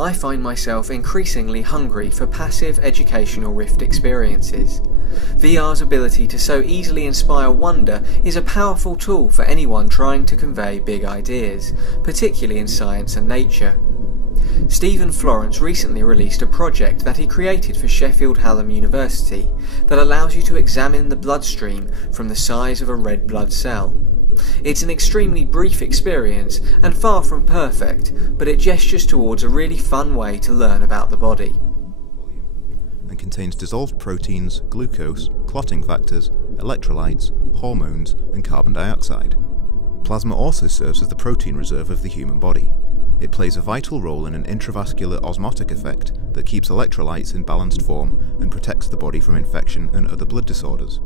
I find myself increasingly hungry for passive educational Rift experiences. VR's ability to so easily inspire wonder is a powerful tool for anyone trying to convey big ideas, particularly in science and nature. Stephen Florence recently released a project that he created for Sheffield Hallam University that allows you to examine the bloodstream from the size of a red blood cell. It's an extremely brief experience and far from perfect, but it gestures towards a really fun way to learn about the body. And contains dissolved proteins, glucose, clotting factors, electrolytes, hormones and carbon dioxide. Plasma also serves as the protein reserve of the human body. It plays a vital role in an intravascular osmotic effect that keeps electrolytes in balanced form and protects the body from infection and other blood disorders.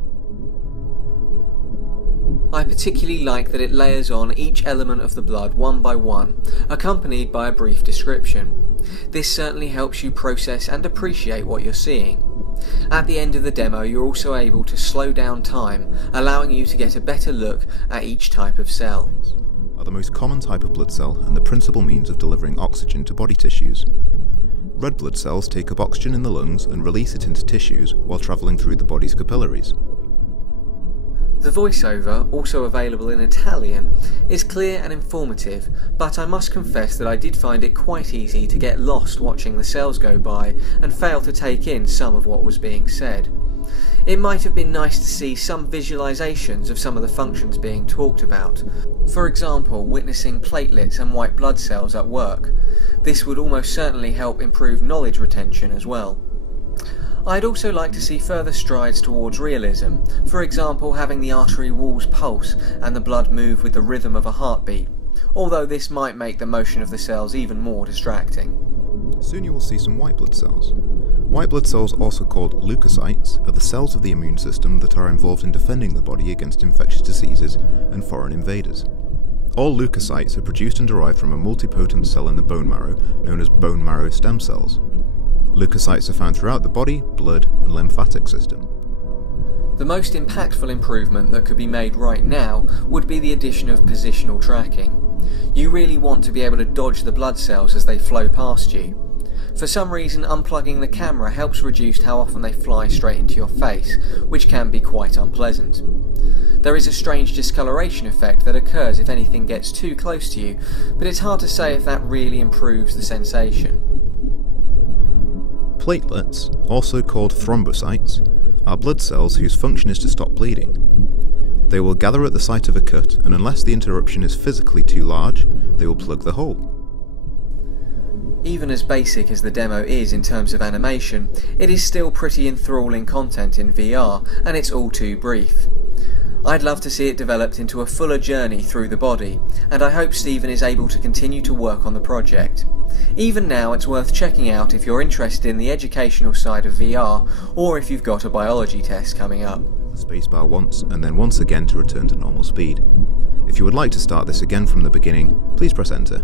I particularly like that it layers on each element of the blood one by one, accompanied by a brief description. This certainly helps you process and appreciate what you're seeing. At the end of the demo, you're also able to slow down time, allowing you to get a better look at each type of cell. Are the most common type of blood cell and the principal means of delivering oxygen to body tissues. Red blood cells take up oxygen in the lungs and release it into tissues while travelling through the body's capillaries. The voiceover, also available in Italian, is clear and informative, but I must confess that I did find it quite easy to get lost watching the cells go by and fail to take in some of what was being said. It might have been nice to see some visualizations of some of the functions being talked about. For example, witnessing platelets and white blood cells at work. This would almost certainly help improve knowledge retention as well. I'd also like to see further strides towards realism, for example having the artery walls pulse and the blood move with the rhythm of a heartbeat, although this might make the motion of the cells even more distracting. Soon you will see some white blood cells. White blood cells, also called leukocytes, are the cells of the immune system that are involved in defending the body against infectious diseases and foreign invaders. All leukocytes are produced and derived from a multipotent cell in the bone marrow known as bone marrow stem cells. Leukocytes are found throughout the body, blood and lymphatic system. The most impactful improvement that could be made right now would be the addition of positional tracking. You really want to be able to dodge the blood cells as they flow past you. For some reason, unplugging the camera helps reduce how often they fly straight into your face, which can be quite unpleasant. There is a strange discoloration effect that occurs if anything gets too close to you, but it's hard to say if that really improves the sensation. Platelets, also called thrombocytes, are blood cells whose function is to stop bleeding. They will gather at the site of a cut, and unless the interruption is physically too large, they will plug the hole. Even as basic as the demo is in terms of animation, it is still pretty enthralling content in VR, and it's all too brief. I'd love to see it developed into a fuller journey through the body, and I hope Stephen is able to continue to work on the project. Even now, it's worth checking out if you're interested in the educational side of VR, or if you've got a biology test coming up. The spacebar once, and then once again to return to normal speed. If you would like to start this again from the beginning, please press enter.